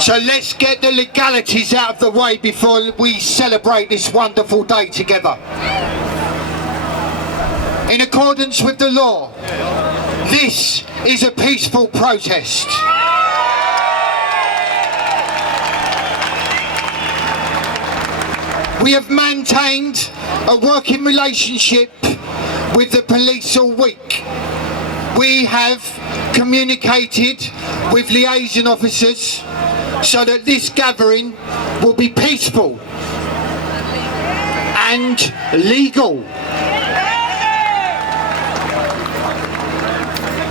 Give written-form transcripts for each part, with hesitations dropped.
So let's get the legalities out of the way before we celebrate this wonderful day together. In accordance with the law, this is a peaceful protest. We have maintained a working relationship with the police all week. We have communicated with liaison officers so that this gathering will be peaceful and legal.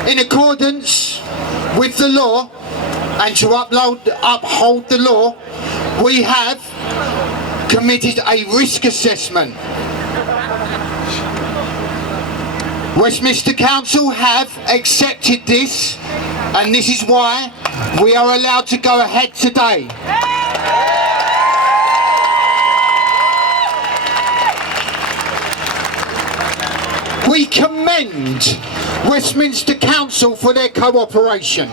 In accordance with the law and to uphold the law, we have committed a risk assessment. Westminster Council have accepted this, and this is why we are allowed to go ahead today. We commend Westminster Council for their cooperation.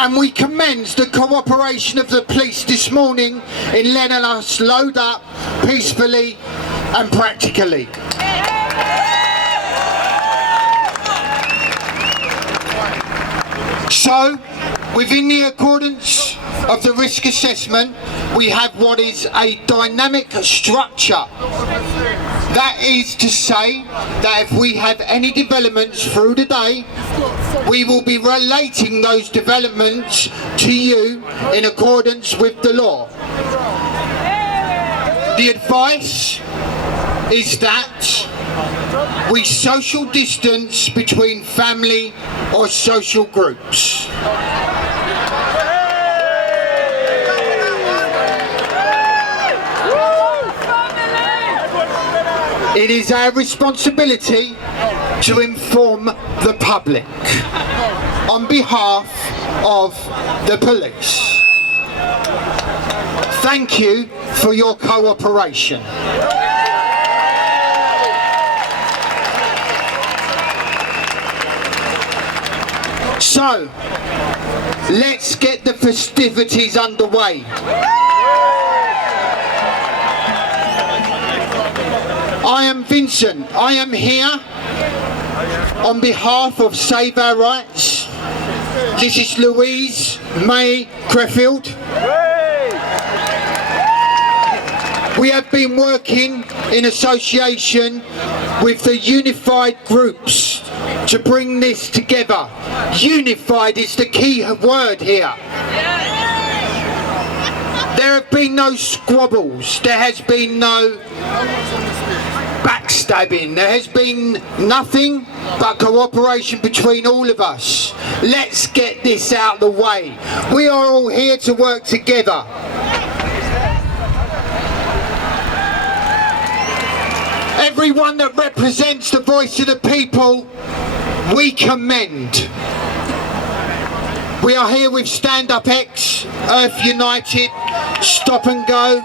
And we commend the cooperation of the police this morning in letting us load up peacefully and practically. So, within the accordance of the risk assessment, we have what is a dynamic structure. That is to say that if we have any developments through the day, we will be relating those developments to you in accordance with the law. The advice is that we social distance between family or social groups. It is our responsibility to inform the public on behalf of the police. Thank you for your cooperation. So, let's get the festivities underway. I am Vincent. I am here on behalf of Save Our Rights. This is Louise May Creffield. We have been working in association with the unified groups to bring this together. Unified is the key word here. There have been no squabbles, there has been no backstabbing, there has been nothing but cooperation between all of us. Let's get this out of the way. We are all here to work together. Everyone that represents the voice of the people, we commend. We are here with Stand Up X, Earth United, Stop and Go,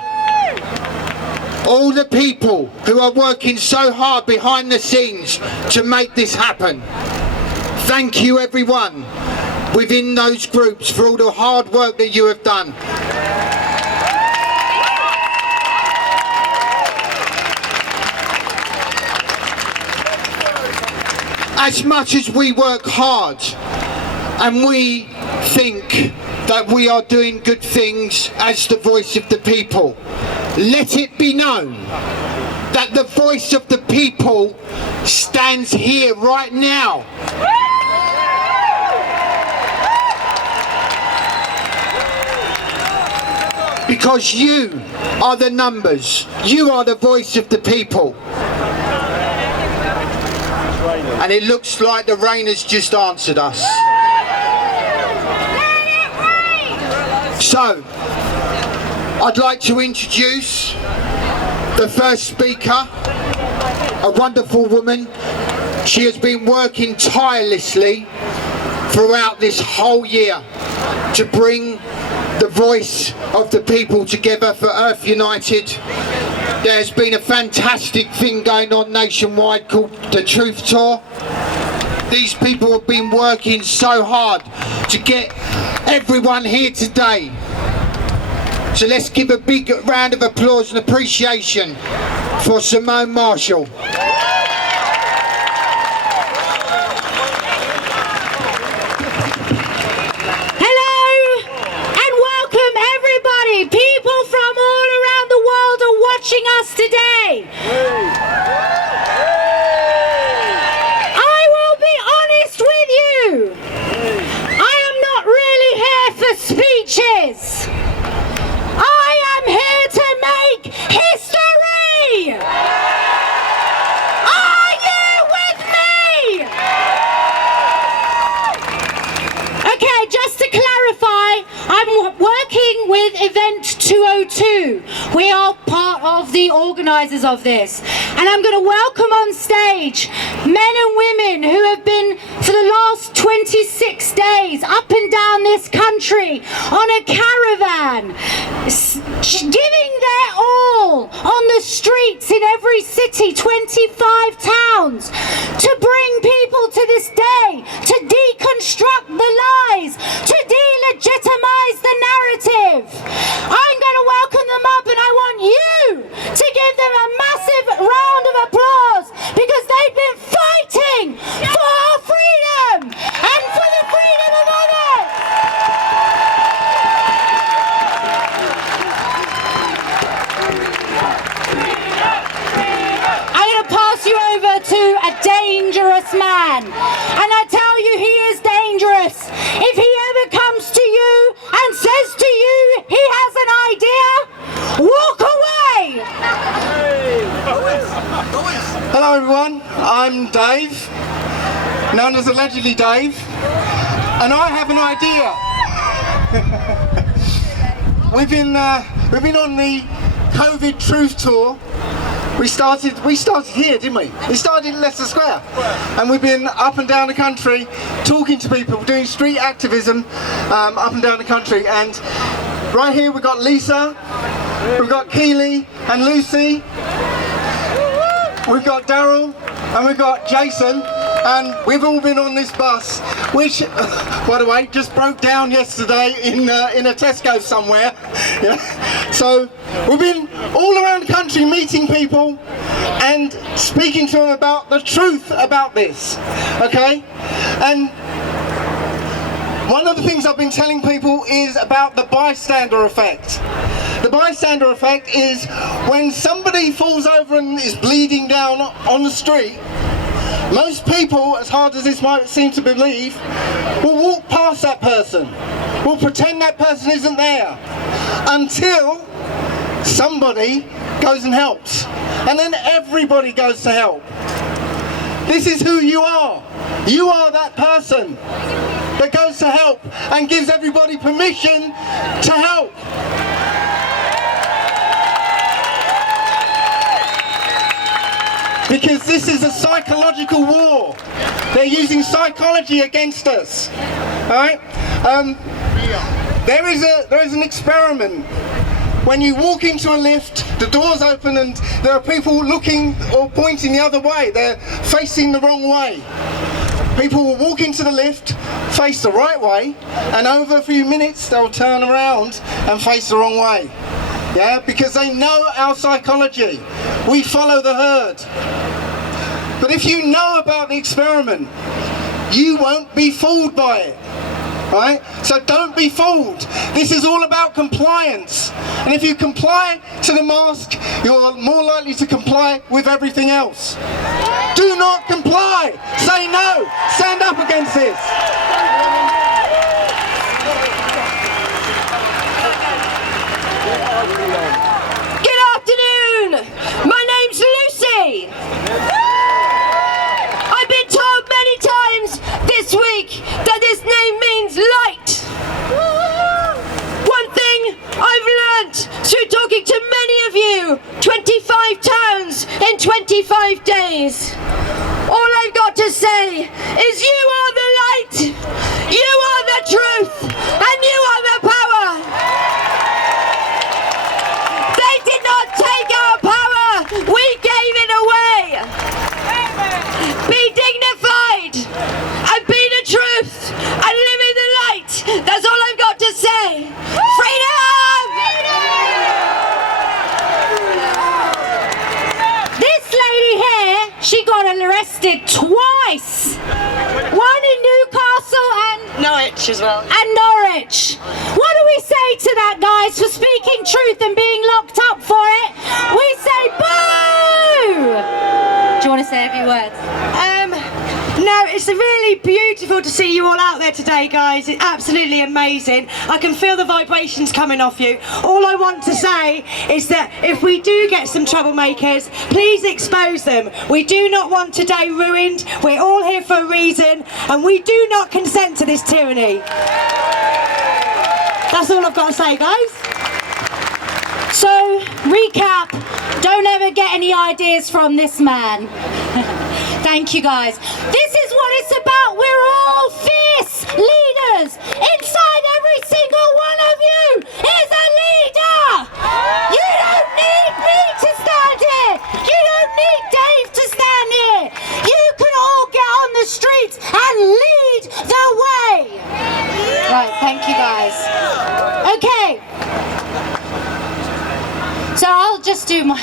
all the people who are working so hard behind the scenes to make this happen. Thank you everyone within those groups for all the hard work that you have done. As much as we work hard and we think that we are doing good things as the voice of the people, let it be known that the voice of the people stands here right now. Because you are the numbers, you are the voice of the people. And it looks like the rain has just answered us. So, I'd like to introduce the first speaker, a wonderful woman. She has been working tirelessly throughout this whole year to bring the voice of the people together for Earth United. There's been a fantastic thing going on nationwide called the Truth Tour. These people have been working so hard to get everyone here today. So let's give a big round of applause and appreciation for Simone Marshal. People from all around the world are watching us today. I will be honest with you. I am not really here for speeches. I am here to make history. Are you with me? Okay, just to clarify, I'm working with Event 202. We are part of the organisers of this. And I'm going to welcome on stage men and women who have been, for the last 26 days, up and down this country on a caravan, giving their all on the streets in every city, 25 towns, to bring people to this day, to deconstruct the lies, to delegitimize the narrative. I'm going to welcome them up, and I want you to give them a massive round of applause, because they've been fighting for our freedom and for the freedom of others. I'm going to pass you over to a dangerous man, and I tell you, he is dangerous. If he ever comes to you and says to you he has an idea, walk away. Hello everyone, I'm Dave, known as Allegedly Dave, and I have an idea. We've been on the COVID Truth Tour. We started here, didn't we? We started in Leicester Square, and we've been up and down the country talking to people, doing street activism up and down the country. And right here we've got Lisa, we've got Keely and Lucy, we've got Daryl, and we've got Jason, and we've all been on this bus, which, by the way, just broke down yesterday in a Tesco somewhere. Yeah. So we've been all around the country meeting people and speaking to them about the truth about this, okay? And one of the things I've been telling people is about the bystander effect. The bystander effect is when somebody falls over and is bleeding down on the street, most people, as hard as this might seem to believe, will walk past that person, will pretend that person isn't there, until somebody goes and helps. And then everybody goes to help. This is who you are. You are that person that goes to help and gives everybody permission to help. Because this is a psychological war. They're using psychology against us. Alright? There is an experiment. When you walk into a lift, the doors open and there are people looking or pointing the other way. They're facing the wrong way. People will walk into the lift, face the right way, and over a few minutes they'll turn around and face the wrong way. Yeah, because they know our psychology. We follow the herd. But if you know about the experiment, you won't be fooled by it. Right? So don't be fooled. This is all about compliance. And if you comply to the mask, you're more likely to comply with everything else. Do not comply. Say no. Stand up against this. Good afternoon. My name's Lucy. I've been told many times this week that this name means light. One thing I've learnt through talking to many of you, 25 towns in 25 days. All I've got to say is you are the light, you are the truth, and you are the power. They did not take our power, we gave it away. Be dignified. twice. One in Newcastle and Norwich as well. Norwich. What do we say to that, guys, for speaking truth and being locked up for it? We say boo! Do you want to say a few words? No, it's really beautiful to see you all out there today, guys. It's absolutely amazing. I can feel the vibrations coming off you. All I want to say is that if we do get some troublemakers, please expose them. We do not want today ruined. We're all here for a reason, and we do not consent to this tyranny. That's all I've got to say, guys. So, recap, don't ever get any ideas from this man. Thank you, guys. This is what it's about. We're all fierce leaders. Inside every single one of you is a leader. You don't need me to stand here. You don't need Dave to stand here. You can all get on the streets and lead the way. Right, thank you, guys. Okay. So I'll just do my...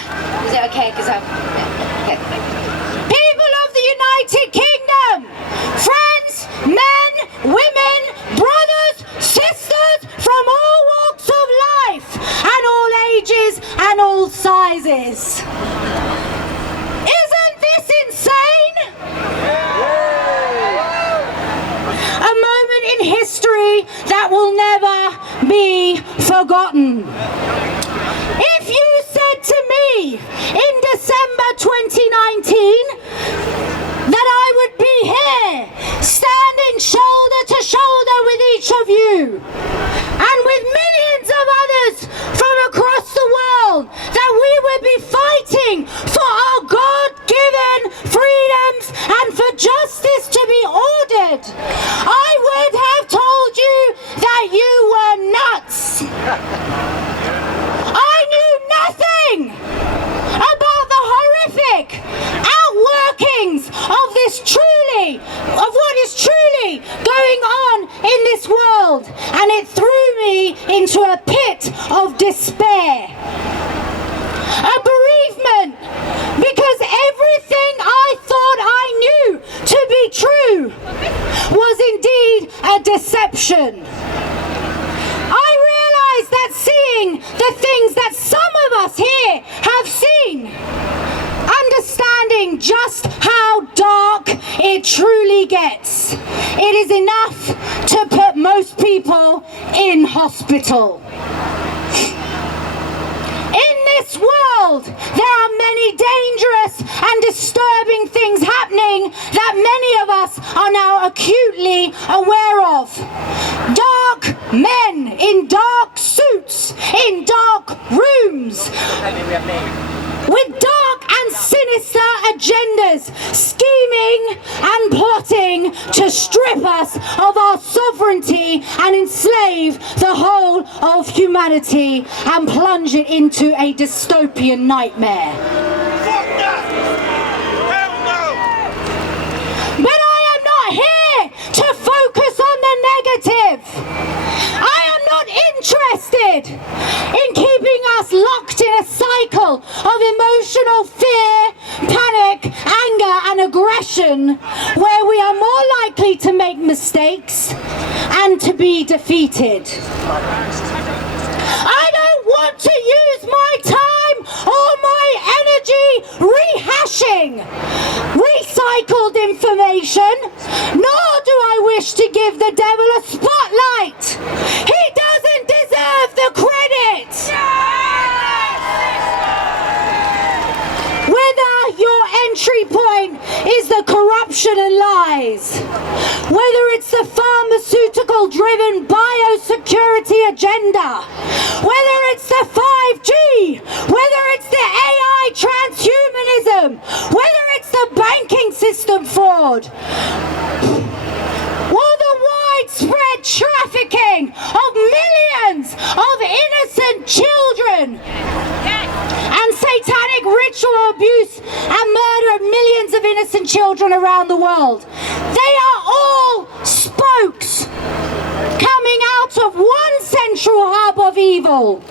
Is it okay? Because I'm... Okay. People of the United Kingdom, friends, men, women, brothers, sisters from all walks of life and all ages and all sizes. Isn't this insane? A moment in history that will never be forgotten. If you said to me in December 2019 that I would be here, standing shoulder to shoulder with each of you, and with millions of others from across the world, that we would be fighting for our God-given freedoms and for justice to be ordered, I would have told you that you were nuts. I knew nothing about the horrific outworkings of what is truly going on in this world, and it threw me into a pit of despair. A bereavement, because everything I thought I knew to be true was indeed a deception. I realized that seeing the things that some of us here have seen, understanding just how dark it truly gets, it is enough to put most people in hospital. In this world, there are many dangerous and disturbing things happening that many of us are now acutely aware of. Dark men in dark suits, in dark rooms, with dark and sinister agendas, scheming and plotting to strip us of our sovereignty and enslave the whole of humanity and plunge it into a dystopian nightmare. But I am not here to focus on the negative. I am not interested in keeping us locked in a cycle of emotional fear, panic, anger and aggression, where we are more likely to make mistakes and to be defeated. I don't want to use my time or my energy rehashing recycled information, nor do I wish to give the devil a spotlight. He doesn't deserve the credit. Whether your entry point is the corruption and lies, whether it's the pharmaceutical-driven biosecurity agenda, whether it's the 5G, whether it's the AI transhumanism, whether it's the banking system fraud, or the widespread trafficking of millions of innocent children, and satanic ritual abuse and murder of millions of innocent children around the world. They are all spokes coming out of one central hub of evil,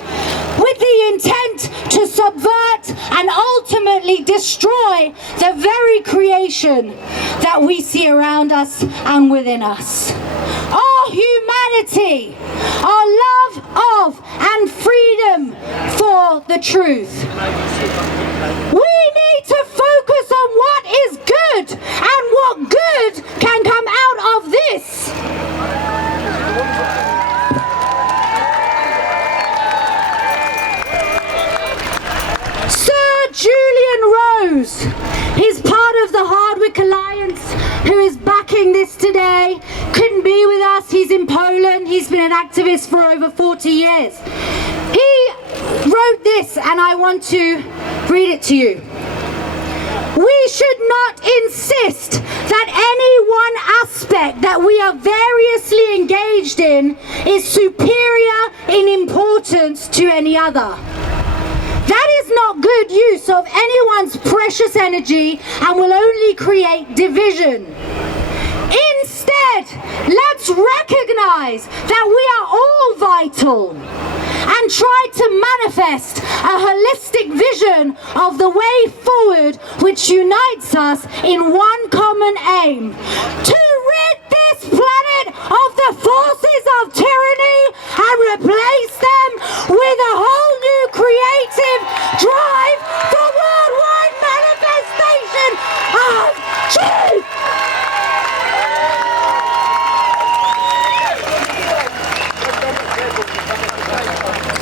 with the intent to to subvert and ultimately destroy the very creation that we see around us and within us. Our humanity, our love of and freedom for the truth. We need to focus on what is good and what good can come out of this. Sir Julian Rose, he's part of the Hardwick Alliance, who is backing this today. Couldn't be with us, he's in Poland, he's been an activist for over 40 years. He wrote this, and I want to read it to you. We should not insist that any one aspect that we are variously engaged in is superior in importance to any other. That is not good use of anyone's precious energy and will only create division. Instead, let's recognize that we are all vital and try to manifest a holistic vision of the way forward which unites us in one common aim: to rid this planet of the forces of tyranny and replace them with a whole new creative drive for worldwide manifestation of truth.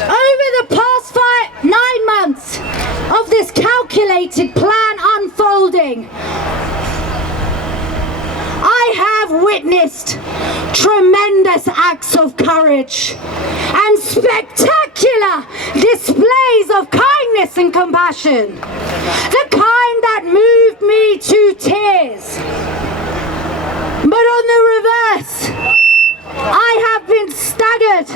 Over the past 9 months of this calculated plan unfolding, I have witnessed tremendous acts of courage and spectacular displays of kindness and compassion, the kind that moved me to tears. But on the reverse, I have been staggered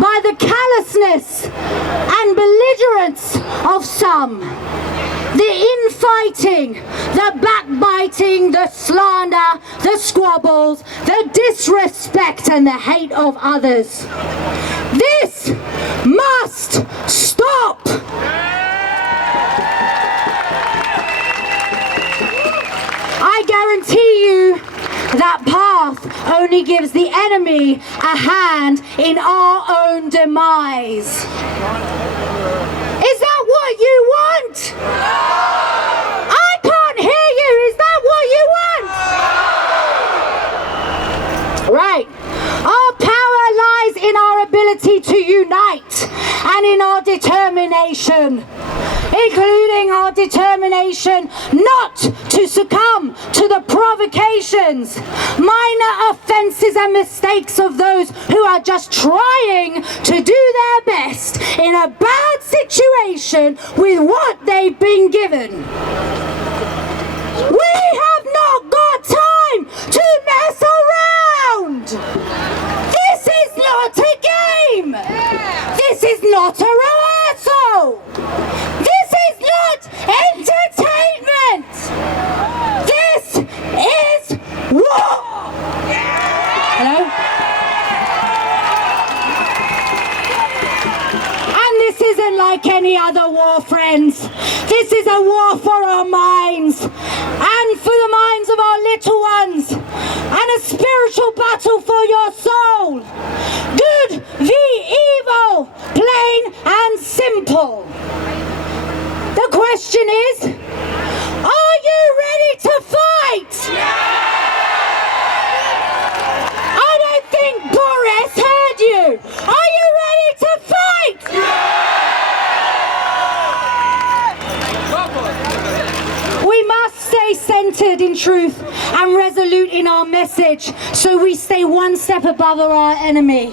by the callousness and belligerence of some. The infighting, the backbiting, the slander, the squabbles, the disrespect and the hate of others. This must stop! I guarantee you that path only gives the enemy a hand in our own demise. Is that what you want? I can't hear you. Is that what you want? Right. Our power lies in our ability to unite and in our determination, including our determination not to succumb to the provocations, minor offences and mistakes of those who are just trying to do their best in a bad situation with what they've been given. We have not got time to mess around. This is not a game. This is not a rehearsal. This is not entertainment. This is war. Hello? And this isn't like any other war, friends. This is a war for our minds and for the minds of our little ones, and a spiritual battle for your soul. Good v evil, plain and simple. The question is, are you ready to fight? I don't think Boris heard you. Are you ready to fight? We must stay centered in truth and resolute in our message so we stay one step above our enemy.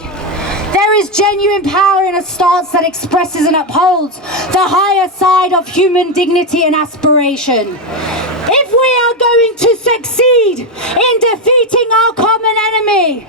There is genuine power in a stance that expresses and upholds the higher side of human dignity and aspiration. If we are going to succeed in defeating our common enemy,